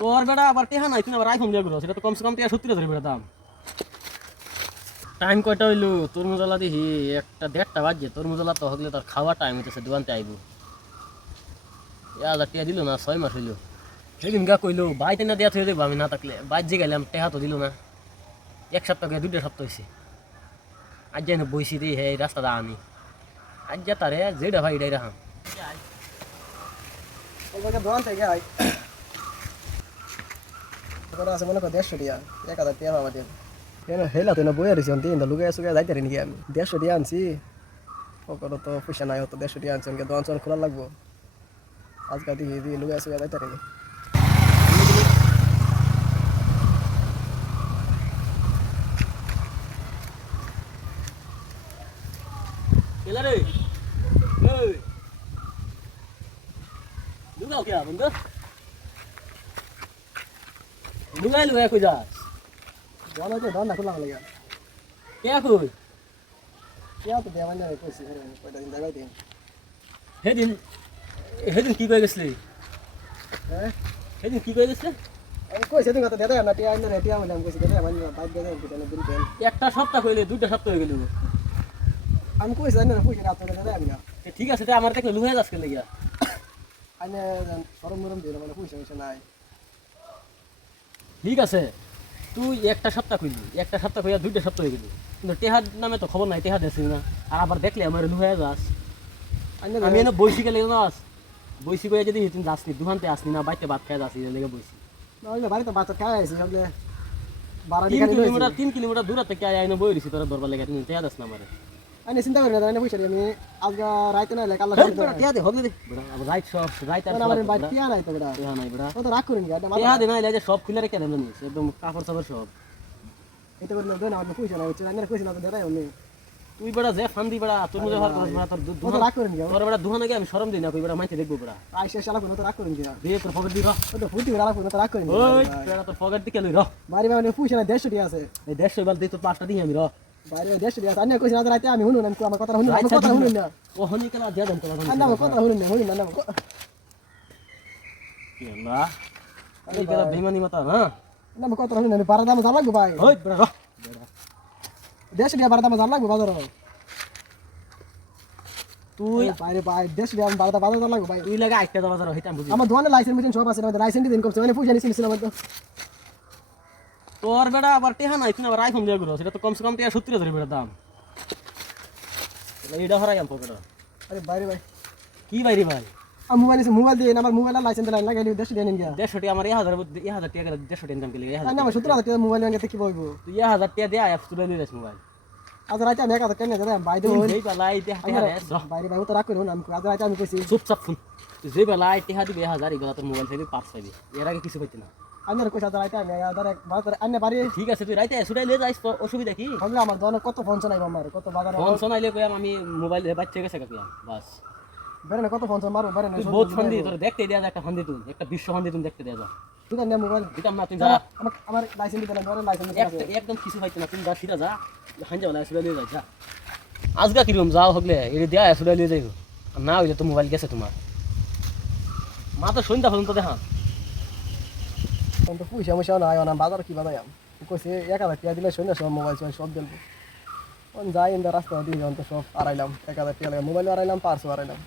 তোর বেটা আবার টেহা নাই তুই আবার আইফোন দিয়ে ঘুরো সেটা তো কমসে কম টেহা সত্যি ধরে বেটা দাম। টাইম কয়টা হইল? তরমুজলা দেখি একটা দেড়টা বাজছে তরমুজলা তো হগলে তোর খাওয়া টাইম হইতেছে দোকানতে আইবো। হাজার টিয়া দিল না ছয় মাস হইল। সেদিন গা কইলো বাইতে না দেয়া থয়ে দেবো আমি না থাকলে বাইর যে গেলাম টেহা তো দিল না। এক সপ্তাহ গিয়ে দুইটা সপ্তাহ হয়েছে আজ যাই না বইছি দিই হে এই রাস্তাটা আনি আজ যা তারে যেটা ভাই এটাই রাখাম দোকান থেকে ওখানে আছে মনে কর দেড়শো টিয়া এক হাজার টিয়া দিন কেন হেলা তুই না বইয়া রয়েছি অন্তি ইন্দা লুকে সুগে যাইতে নাকি আমি। দেড়শো টিয়া আনছি। ওখানে তো পয়সা নাই হতো দেড়শো টিয়া আনছি অনেকে দোকান চোন খোলা লাগবো। আজকাল দিকে দিয়ে লুকে সুগে যাইতে নাকি কেলা রে। এই। লুকাও কে বন্ধু? লুকাই লুকাই কই যাস? দোকান হচ্ছে দোকান না খোলা লাগে কে কই? টিয়া তো দেওয়া নেই কইছি কয়টা দিন যাবে দিন। সেদিন সেদিন কি কই গেছিলি? হ্যাঁ? সেদিন কি কই গেছিলি? আমি না আমি কি একটা সপ্তাহ কইলে দুইটা সপ্তাহ হয়ে গেল। আমি কইছি আইনা পয়সা রাত আমি না। ঠিক আছে তা আমার দেখলে যাস কেন লাগিয়া? আইনা সরম মরম দিল মানে পয়সা পয়সা নাই। ঠিক আছে তুই একটা সপ্তাহ কইলি একটা সপ্তাহ কইয়া দুইটা সপ্তাহ হয়ে গেলি। কিন্তু টেহার নামে তো খবর নাই টেহা দেছিস না। আর আবার দেখলে আমার লুহাই যাস। আমি এনে বইসি গেলে যাস। বইসি কইয়া যদি তুই যাসনি দুহানতে আসনি না বাইতে ভাত খাই যাসনি লেগে বইসি নইলে বাড়িতে বাচ্চা খাই হলে বারা তিন কিলোমিটার তিন কিলোমিটার দূর থেকে আইনে বই রইছি তোরা দরবার লেগে তুমি টেহা দাস না আমারে। আমি চিন্তা করি না আইনা পয়সা আমি আজকে রাইতে না লেখা আল্লাহ হেই, বেটা, টেহা দে হগলে দে বেটা, আবার রাইট সব রাইট আর আমার সব, বাড়ি বেটা। টিয়া নাই তো বেটা টেহা নাই বেটা ও তো রাগ করিনি এটা টেহা দে না এলে সব খুলে রেখে দেন জানিস একদম কাপড় চাপড় সব এটা করে দেন আমার পয়সা নাই হচ্ছে আইনা কইছি না তো দেরাই আমি তুই বেটা যে ফান্দি বেটা তুই মধ্যে ভাত বেটা তোর দু- ও তো দুহান তোর বেটা দুহান আমি শরম দিই না কই মাইতে দেখব বেটা আইসা শালা কোনো তো রাগ করিনি দিয়ে তোর পকেট দিবা ও তো ফুটি রাগ কোনো তো রাগ করিনি ওই তোর পকেট দিকে লই র বাড়ি বাড়ি পয়সা নাই দেড়শো টিয়া আছে এই তোর পাঁচটা দিই আমি র বাড়ি দেড়শো টিয়া আছে আইনা কইছি না আমি শুনুন আমি আমার কথা শুনুন আমার কথা শুনুন না। ও হনি কেন দিয়া দেন তোমার আইনা আমার কথা শুনুন না শুনুন না না কি আল্লাহ এই বেটা বেমানি মাতা না না আমার কথা শুনুন না বারা দাম যা লাগবে ভাই। ওই বেটা র। দেড়শো টিয়া বারা দাম যা লাগবে বাজার তুই বাইরে বাইরে দেড়শো টিয়া বারা দাম বাজার লাগবে ভাই। তুই লাগে দাও বাজার হইতাম বুঝি। আমার দোকানে লাইসেন্স মিশন সব আছে আমাদের লাইসেন্স দিন করছে মানে পয়সা নিয়েছিল আমার তোর বেটা আবার টেহা নাই তুই আবার আইফোন দিয়ে ঘুরো সেটা তো কমসে কম টেহা সত্তর হাজার বেটা দাম এইটা হরাই আম পকেট আরে বাইরে ভাই কি বাইরে ভাই আর মোবাইল মোবাইল দিয়ে আমার মোবাইল লাইসেন্স লাইন লাগাই দেড়শো টিয়া নিন গিয়া দেড়শো টাকা আমার এক হাজার এক হাজার টাকা দেড়শো টাকা ইনকাম করলে এক আর হাজার না আমার সত্তর হাজার টাকা মোবাইল ব্যাংকে কি বলব তুই এক হাজার টাকা দেয়া অ্যাপস তুলে নিয়ে মোবাইল আজ রাইতে আমি এক হাজার টাকা নিয়ে বাইরে তুই যেই বেলায় টেহা টেহা দেস র বাইরে বাইরে তো রাখ করে আমি আজ রাইতে আমি কইছি চুপচাপ শুন তুই যে বেলায় টেহা দিবি এক হাজার এগুলা তোর মোবাইল পাইবি পার্স পাইবি এর আগে কিছু পাইতি না কইছি আজ রাইতে আমি এক বাজার আন্য বাড়ি ঠিক আছে তুই রাইতে সুটাই লিয়ে যাইস তো অসুবিধা কি? ভাবলে আমার দোকানে কত ফোন চালাইব আমার কত বাজার ফোন শোনাইলে কইয়াম আমি মোবাইল বাচ্চা গেছে কাকি বাস। বেরে না কত ফোন চাল মারো বেরে না বহুত ফন্দি তোর দেখতে দেয়া একটা ফন্দি তুই একটা বিশ্ব ফন্দি তুমি দেখতে দেয়া যা তুই না মোবাইল দিতাম না তুই যা। আমার আমার লাইসেন্স দিতে না ধরে লাইসেন্স একদম কিছু পাইতে না তুমি যা সিধা যা হাঞ্জা বলা সুটা লিয়ে যাই যা। আজকা কিরম যাও হগলে এর দেয়া সুটা লিয়ে যাইব। না হইলে তো মোবাইল গেছে তোমার। মা তো সন্ধ্যা পর্যন্ত দেখা ফোন তো পয়সা মশা নাই না বাজার কি বাজাই কইছে, এক হাজার টাকা দিলে শূন্য সব মোবাইল সব সব দিল যাই ইন্দা রাস্তা দিয়ে যখন তো সব আড়াইলাম এক হাজার টাকা লাগে মোবাইল আড়াইলাম পার্সও আড়াইলাম